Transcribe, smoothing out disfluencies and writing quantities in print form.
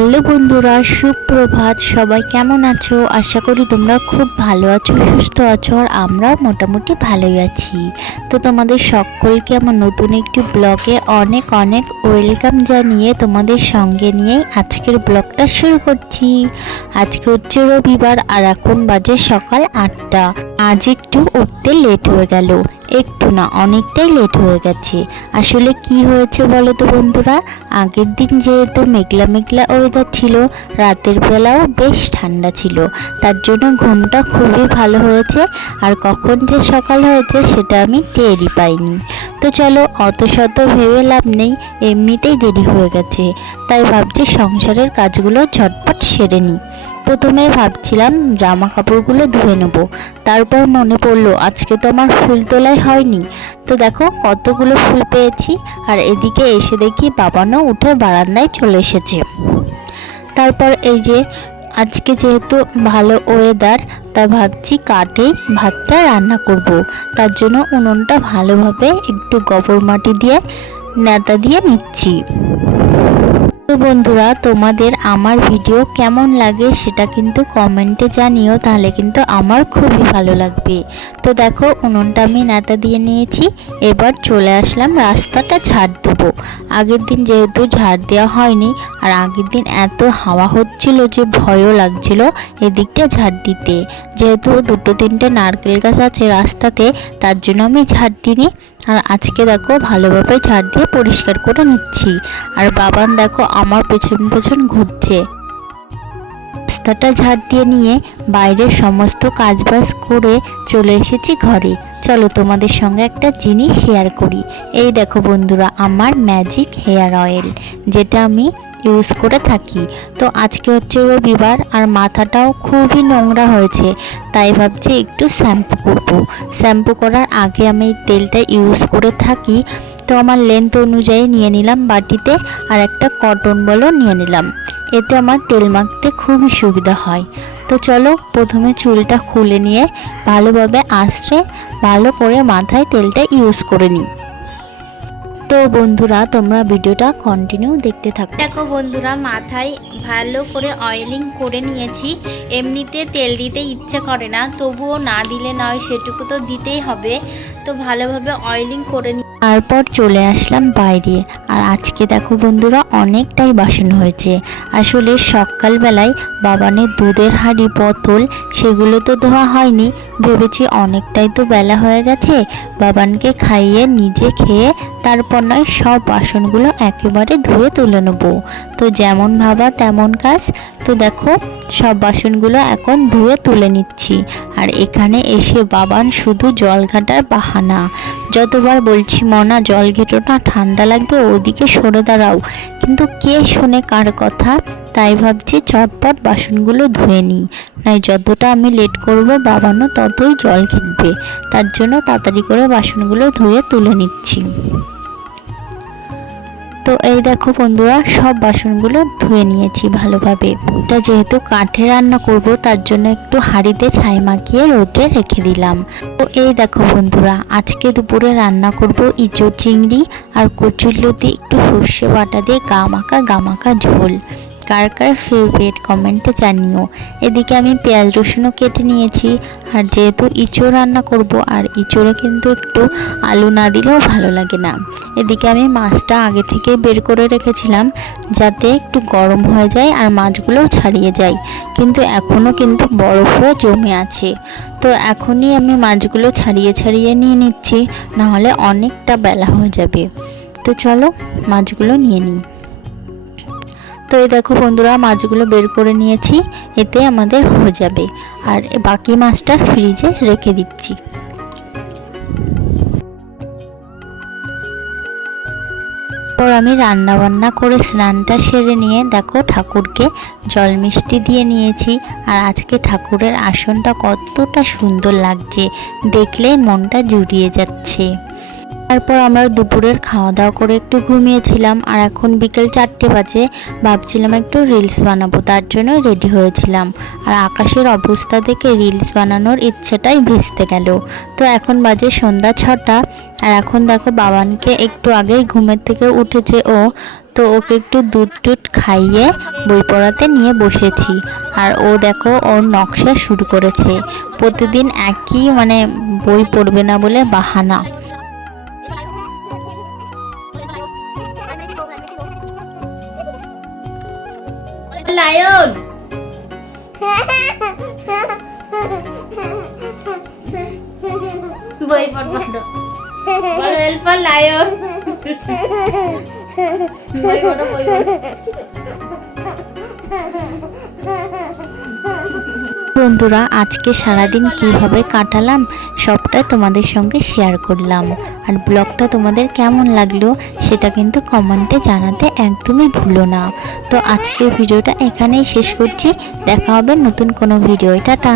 Hello বন্ধুরা, সুপ্রভাত। সবাই কেমন আছো? আশা করি তোমরা খুব ভালো আছো, সুস্থ আছো, আর আমরাও মোটামুটি ভালোই আছি। তো তোমাদের সকলকে আমার নতুন একটি ব্লগে অনেক অনেক ওয়েলকাম জানিয়ে তোমাদের সঙ্গে নিয়েই আজকের ব্লগটা শুরু করছি। আজকে হচ্ছে রবিবার আর এখন বাজে সকাল 8টা। আজ একটু উঠতে লেট হয়ে গেল, একটু না অনেকটাই লেট হয়ে গেছে। আসলে কি হয়েছে বলো তো বন্ধুরা, আগের দিন যেহেতু মেঘলা মেঘলা ওয়েদার ছিল, রাতের বেলাও বেশ ঠান্ডা ছিল, তার জন্য ঘুমটা খুবই ভালো হয়েছে। আর কখন যে সকাল হয়েছে সেটা আমি টেরই পাইনি। তো চলো, অত শত ভেবে লাভ নেই, এমনিতেই দেরি হয়ে গেছে, তাই ভাবছি সংসারের কাজগুলো ঝটপট সেরে নিই। প্রথমে ভাবছিলাম জামা কাপড়গুলো ধুয়ে নেব, তারপর মনে পড়লো আজকে তো আমার ফুল তোলাই হয়নি। তো দেখো কতগুলো ফুল পেয়েছি, আর এদিকে এসে দেখি বাবানও উঠে বারান্দায় চলে এসেছে। তারপর এই যে আজকে যেহেতু ভালো ওয়েদার, তা ভাবছি কাঠেই ভাতটা রান্না করব। তার জন্য উনুনটা ভালোভাবে একটু গোবর মাটি দিয়ে নেতা দিয়ে নিচ্ছি। তো বন্ধুরা, তোমাদের আমার ভিডিও কেমন লাগে সেটা কিন্তু কমেন্টে জানিও, তাহলে কিন্তু আমার খুবই ভালো লাগবে। তো দেখো উনুনটা আমি নেতা দিয়ে নিয়েছি, এবার চলে আসলাম রাস্তাটা ঝাড় দেবো। আগের দিন যেহেতু ঝাড় দেওয়া হয়নি, আর আগের দিন এত হাওয়া হচ্ছিল যে ভয়ও লাগছিল এদিকটা ঝাড় দিতে। যেহেতু দুটো তিনটে নারকেল গাছ আছে রাস্তাতে, তার জন্য আমি ঝাড় দিইনি। আর আজকে দেখো ভালোভাবে ঝাড় দিয়ে পরিষ্কার করে নিচ্ছি। আর বাবান দেখো আমার পেছন পেছন ঘুরছে। রাস্তাটা ঝাড় দিয়ে নিয়ে বাইরের সমস্ত কাজবাজ করে চলে এসেছি ঘরে। চলো তোমাদের সঙ্গে একটা জিনিস শেয়ার করি। এই দেখো বন্ধুরা, আমার ম্যাজিক হেয়ার অয়েল, যেটা আমি ইউজ করে থাকি। তো আজকে হচ্ছে রবিবার, আর মাথাটাও খুবই নোংরা হয়েছে, তাই ভাবছি একটু শ্যাম্পু করব। শ্যাম্পু করার আগে আমি এই তেলটা ইউজ করে থাকি। তো আমার লেন্থ অনুযায়ী নিয়ে নিলাম বাটিতে, আর একটা কটন বলও নিয়ে নিলাম, এতে আমার তেল মাখতে খুবই সুবিধা হয়। তো চলো প্রথমে চুলটা খুলে নিয়ে ভালোভাবে আঁচড়ে ভালো করে মাথায় তেলটা ইউজ করে নিই। তো বন্ধুরা, তোমরা ভিডিওটা কন্টিনিউ দেখতে থাকো। দেখো বন্ধুরা, মাথায় ভালো করে অয়েলিং করে নিয়েছি। এমনিতে তেল দিতে ইচ্ছে করে না, তবুও না দিলে নয়, সেটুকু তো দিতেই হবে। তো ভালোভাবে অয়েলিং করে নিই, তারপর চলে আসলাম বাইরে। আর আজকে দেখো বন্ধুরা, অনেকটাই বাসন হয়েছে। আসলে সকালবেলায় বাবানের দুধের হাঁড়ি বোতল সেগুলো তো ধোয়া হয়নি, ভেবেছি অনেকটাই তো বেলা হয়ে গেছে, বাবানকে খাইয়ে নিজে খেয়ে তারপর নয় সব বাসনগুলো একেবারে ধুয়ে তুলে নেব। তো যেমন ভাবা তেমন কাজ। তো দেখো সব বাসনগুলো এখন ধুয়ে তুলে নিচ্ছি। আর এখানে এসে বাবান শুধু জল ঘাটার বাহানা। যতবার বলছি মনা জল ঘেটো না, ঠান্ডা লাগবে, ওদিকে সরে দাঁড়াও, কিন্তু কে শোনে কার কথা। তাই ভাবছি চটপট বাসনগুলো ধুয়ে নিই, নাই যতটা আমি লেট করব বাবানও ততই জল ঘেটবে। তার জন্য তাড়াতাড়ি করে বাসনগুলো ধুয়ে তুলে নিচ্ছি। তো এই দেখো বন্ধুরা, সব বাসনগুলো ধুয়ে নিয়েছি ভালোভাবে। এটা যেহেতু কাঠে রান্না করব, তার জন্য একটু হাঁড়িতে ছাই মাখিয়ে রোদে রেখে দিলাম। তো এই দেখো বন্ধুরা, আজকে দুপুরে রান্না করব ইঁচড় চিংড়ি আর কচুরলতি একটু সর্ষে বাটা দিয়ে গা মাখা ঝোল। কার কার ফেভারিট কমেন্টে জানিও। এদিকে আমি পেঁয়াজ রসুনও কেটে নিয়েছি। আর যেহেতু ইঁচড় রান্না করব, আর ইঁচড়ে কিন্তু একটু আলু না দিলেও ভালো লাগে না। এদিকে আমি মাছটা আগে থেকে বের করে রেখেছিলাম, যাতে একটু গরম হয়ে যায় আর মাছগুলোও ছাড়িয়ে যায়, কিন্তু এখনও কিন্তু বরফ হয়ে জমে আছে। তো এখনই আমি মাছগুলো ছাড়িয়ে ছাড়িয়ে নিয়ে নিচ্ছি, নাহলে অনেকটা বেলা হয়ে যাবে। তো চলো মাছগুলো নিয়ে নিই। তো এই দেখো বন্ধুরা, মাছগুলো বের করে নিয়েছি, এতে আমাদের হয়ে যাবে। আর বাকি মাছটা ফ্রিজে রেখে দিচ্ছি। তারপর আমি রান্না বান্না করে স্নানটা সেরে নিয়ে দেখো ঠাকুরকে জল মিষ্টি দিয়ে নিয়েছি। আর আজকে ঠাকুরের আসনটা কতটা সুন্দর লাগছে, দেখলেই মনটা জুড়িয়ে যাচ্ছে। তারপর আমরা দুপুরের খাওয়া দাওয়া করে একটু ঘুমিয়েছিলাম। আর এখন বিকেল 4টে বাজে, ভাবছিলাম একটু রিলস বানাবো, তার জন্য রেডি হয়েছিলাম। আর আকাশের অবস্থা দেখে রিলস বানানোর ইচ্ছেটাই ভেস্তে গেল। তো এখন বাজে সন্ধ্যা 6টা। আর এখন দেখো বাবানকে একটু আগেই ঘুমের থেকে উঠেছে ও, তো ওকে একটু দুধ টুধ খাইয়ে বই পড়াতে নিয়ে বসেছি। আর ও দেখো ওর নকশা শুরু করেছে। প্রতিদিন একই বই পড়বে না বলে বাহানা। লায়ন বই পড়বা বলো এলফা লায়ন বই পড়ো বই পড়ো। বন্ধুরা আজকে সারাদিন কিভাবে কাটালাম সবটাই তোমাদের সঙ্গে শেয়ার করলাম। আর ব্লগটা তোমাদের কেমন লাগলো সেটা কিন্তু কমেন্টে জানাতে একদমই ভুলো না। তো আজকের ভিডিওটা এখানেই শেষ করছি। দেখা হবে নতুন কোনো ভিডিও। টাটা।